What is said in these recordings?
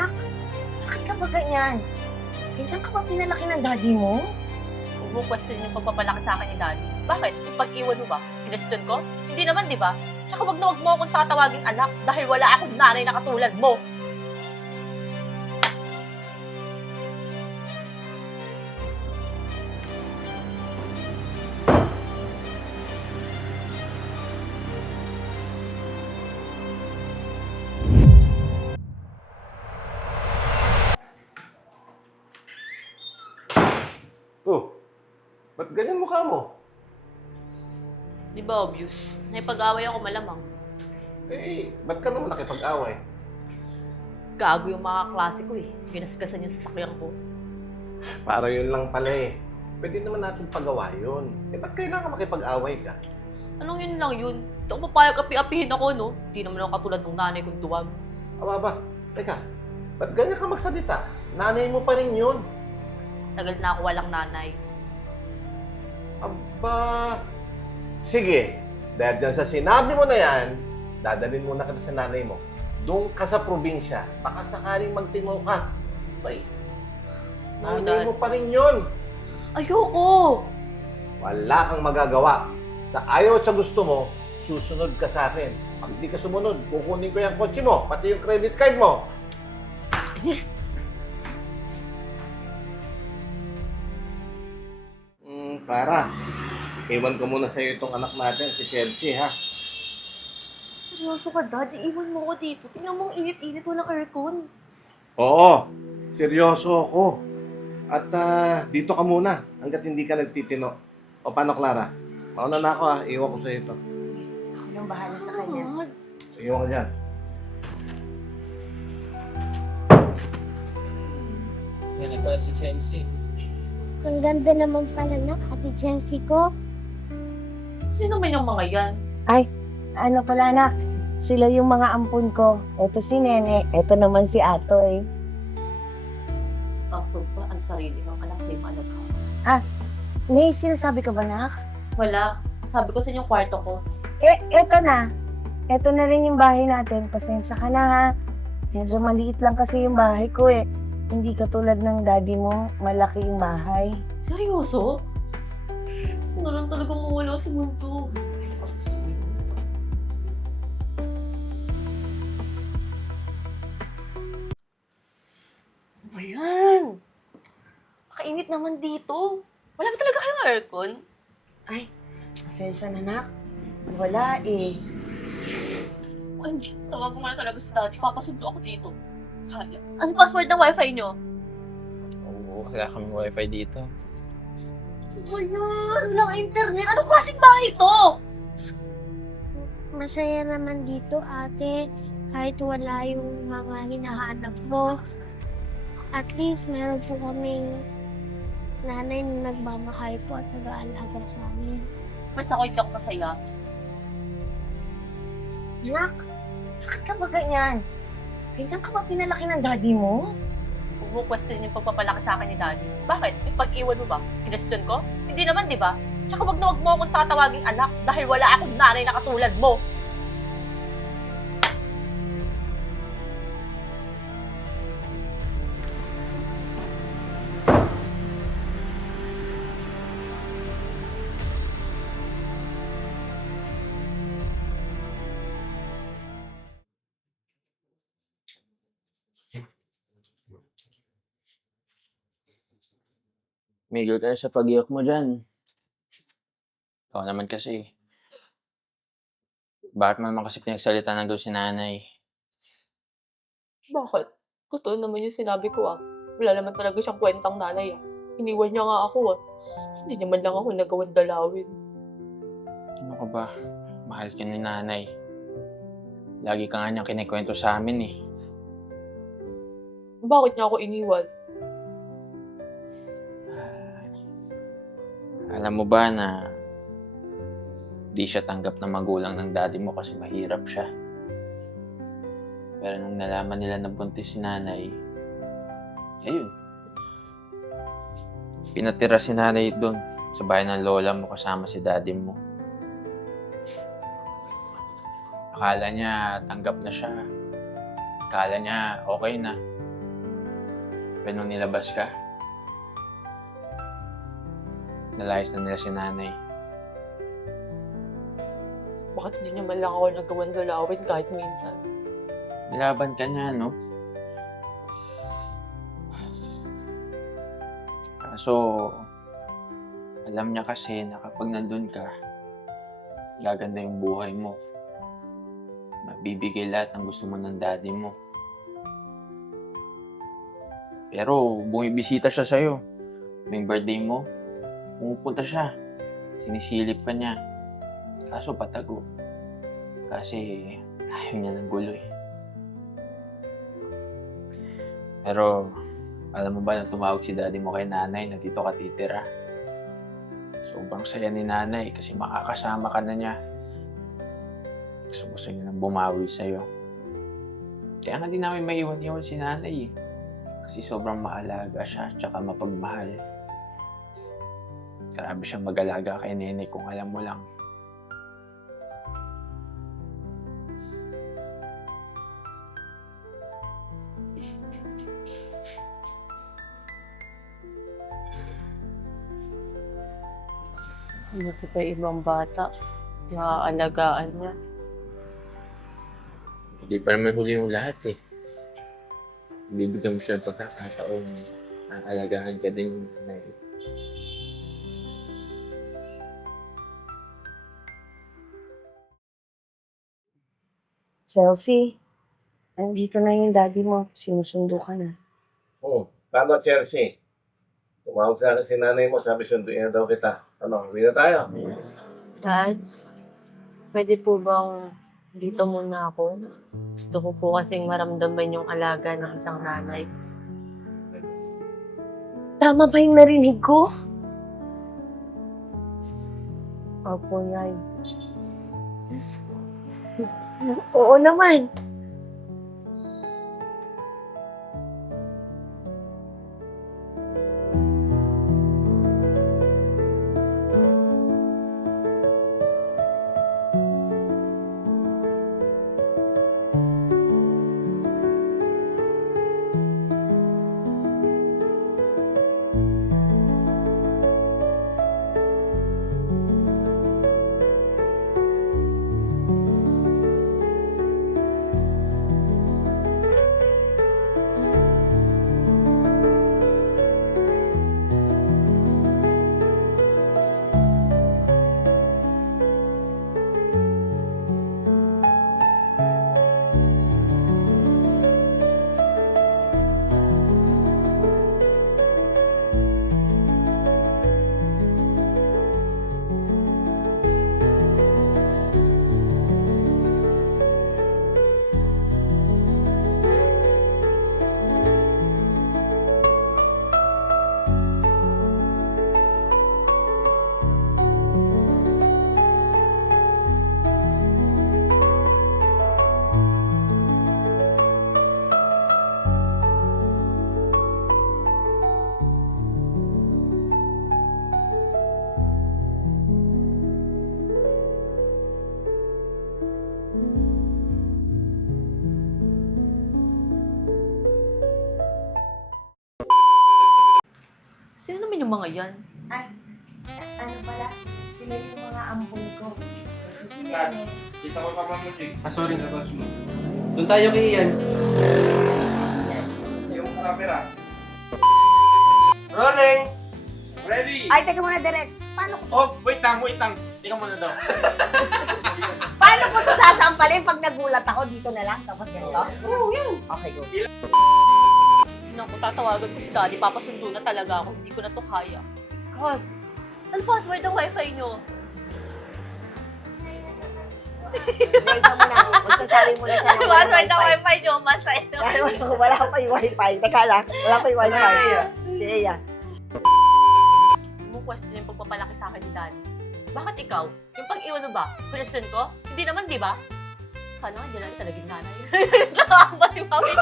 Anak, bakit ka ba ganyan? Ganyan ka ba pinalaki ng daddy mo? Huwag question yung pagpapalaki sa akin ni Daddy. Bakit? Yung pag-iwan mo ba? Kinestyon ko? Hindi naman, di ba? Tsaka wag na wag mo akong tatawaging anak dahil wala akong nanay na katulad mo. Ba't ganyan mukha mo? Di ba obvious? Naipag-away ako malamang. Eh, ba't ka naman nakipag-away? Gago yung mga klase ko eh. Ginasgasan yung sasakyan ko. Para yun lang pala eh. Pwede naman natin pagawa yun. Eh, ba't kailangan makipag-away ka? Anong yun lang yun? Hindi ako papayag api-apihin ako, no? Di naman ako katulad ng nanay kong duwag. Aba ba? Teka, ba't ganyan ka magsalita? Nanay mo pa rin yun. Tagal na ako walang nanay. Aba... Sige, dahil dyan sa sinabi mo na yan, dadalhin muna kita sa nanay mo. Doon ka sa probinsya, baka sakaling magtingaw ka. Bay, No, nanay Dad. mo pa rin yun. Ayoko! Wala kang magagawa. Sa ayaw at sa gusto mo, susunod ka sa akin. Pag di ka sumunod, kukunin ko yung kotse mo, pati yung credit card mo. Inis! Clara, iwan ko muna sa'yo itong anak natin, si Chelsea, ha? Seryoso ka, Dad? Iwan mo ko dito. Tingnan mo ang init-init, walang aircon. Oo, seryoso ako. At ah, dito ka muna, hanggat hindi ka nagtitino. O paano, Clara? Mauna na ako, ha? Iwan ko sa'yo ito. Ako nang bahala sa kanya. Dad, Iwan ka dyan. Yan na pala si Chelsea. Ang ganda naman pala ng Ate Jency ko. Sino man yung mga yan? Ano pala anak, sila yung mga ampun ko. Ito si Nene, ito naman si Atoy. Ako ba ang sarili ng anak ni Manong ka? May sinasabi ka ba, nak? Wala. Sabi ko sa inyong kwarto ko. Eh, eto na. Eto na rin yung bahay natin. Pasensya ka na ha. Medyo maliit lang kasi yung bahay ko eh. Hindi katulad ng daddy mo, malaki yung bahay. Seryoso? Ano lang talagang mawala sa mundo. Ano ba yan? Makainit naman dito. Wala ba talaga kayong aircon? Pasensya na, nak. Wala eh. OMG, tawag mo na talaga sa daddy. Papasundo ako dito. Ano password ng wifi nyo? Oo, wala kaming wifi dito. Wala, walang internet. Anong klaseng bahay to? Masaya naman dito, ate. Kahit wala yung mga hinahanap mo. At least, meron po kaming nanay na nagmamahal po at nag-aalaga sa amin. Mas ako hindi ako masaya. Nak, bakit ka ba ganyan? Ganyan ka ba pinalaki ng daddy mo? Huwag mo question yung pagpapalaki sa akin ni Daddy. Bakit? Yung pag-iwan mo ba? Kinestyon ko? Hindi naman, di ba? Tsaka wag na wag mo akong tatawaging anak dahil wala akong nanay na katulad mo. Miguel ka sa pag mo dyan. Ikaw naman kasi. Bakit mo naman kasi pinagsalita ng doon si nanay? Bakit? Totoo naman yung sinabi ko ah. Wala naman talaga siyang kwentang nanay ah. Iniwan niya nga ako ah. Tapos hindi naman lang ako nagawang dalawin. Ano ka ba? Mahal ka ni nanay. Lagi ka nga niyang kinikwento sa amin eh. Bakit niya ako iniwan? Alam mo ba na di siya tanggap na magulang ng daddy mo kasi mahirap siya. Pero nung nalaman nila na buntis si nanay, ayun. Pinatira si nanay doon sa bahay ng lola mo kasama si daddy mo. Akala niya tanggap na siya. Akala niya okay na. Pero nung nilabas ka, nalayas na nila si nanay. Bakit hindi niya man lang ako nagawan dalawin kahit minsan? Nilaban ka niya, no? Kaso, alam niya kasi na kapag nandun ka, gaganda yung buhay mo. Mabibigay lahat ng gusto mo ng daddy mo. Pero, bumibisita siya sa'yo. May birthday mo, pumupunta siya. Sinisilip ka niya. Kaso patago. Kasi ayaw niya ng gulo eh. Pero, alam mo ba na tumawag si daddy mo kay nanay na dito ka titira? Sobrang saya ni nanay kasi makakasama ka na niya. Gusto gusto niya nang bumawi sa'yo. Kaya nga di namin maiwan-iwan si nanay eh. Kasi sobrang maalaga siya tsaka mapagmahal. Grabe siya mag-alaga kay nene kung alam mo lang. Buti pa ibang bata. Naaalagaan niya. Hindi pa naman huli yung lahat eh. Bibigyan mo siya ng pagkakataon na alagaan ka din yung nanay. Chelsea, andito na yung daddy mo. Sinusundo ka na. Oo. Paano, Chelsea? Tumawag sa akin si nanay mo, sabi sunduin na daw kita. Ano, uwi na tayo. Dad, pwede po bang dito muna ako? Gusto ko po kasing maramdaman yung alaga ng isang nanay. Tama ba yung narinig ko? Opo, Nay. Oo naman. Sino naman yung mga yan? Ano pala? Sila yung mga ampun ko. Ito si Nene. Kita ko pa mo, Jake. Ah, sorry, labas mo. Doon tayo kay Ian. Yung camera. Rolling! Ready! Ay, teka muna, direct. Paano ko, Oh, wait lang, wait lang. Tingnan mo na daw. paano ko ito sasampalin pag nagulat ako dito na lang? Tapos ganito? Oo, yun. Okay, go. Naku, tatawagan ko si Daddy. Papasundo na talaga ako. Hindi ko na to kaya. God, ano password ng wifi nyo? Guys, mo na. Magsasabi mo na siya ng walang password ng wifi. wifi nyo, masaya. Dahil wala, wala pa yung wifi. Teka lang. Wala pa yung wifi. Si Eya. mo question yung pagpapalaki sa akin ni Daddy. Bakit ikaw? Yung pag-iwan mo ba? Question ko? Hindi naman, di ba? Sana nga, dyan lang talaga nanay. Nakakaba si Mami.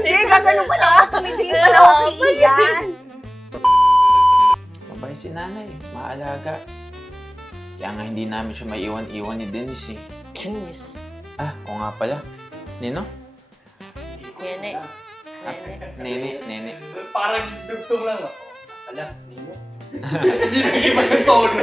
Hindi, gaganon pala ako. Tumindi pala ako kay Ian. Mabait si nanay, maalaga. Kaya nga hindi namin siya maiwan-iwan ni Dennis eh. Kinis. Ah, o nga pala. Nino? Yan eh. Nene, nene. Parang dugtong lang ako. Ala, nino. Hindi nag-iba yung tono.